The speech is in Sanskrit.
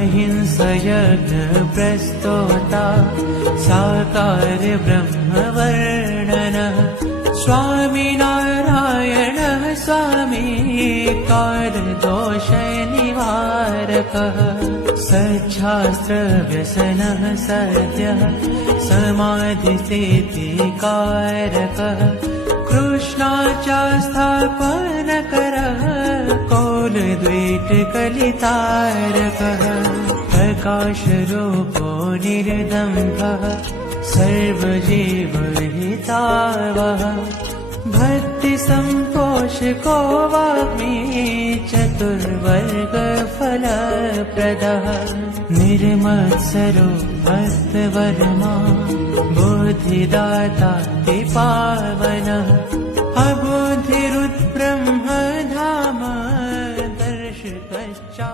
अहिंसयज्ञ प्रस्तोता साकार ब्रह्मवर्णनः स्वामिनारायणः स्वामी कार्यदोषनिवारकः सच्छास्त्रव्यसनः सद्यः समाधिस्थितिकारकः कृष्णाचास्थापनकरः कौलद्वीटकलितारकः प्रकाशरूपो निर्दम्भः सर्वजीवहितावः भक्तिसम्पोषको वाग्मी चतुर्वर्गफलप्रदः निर्मत्सरो भक्तवर्मा बुद्धिदातातिपावनः अबुद्धिरुत्ब्रह्मधाम दर्शकश्चा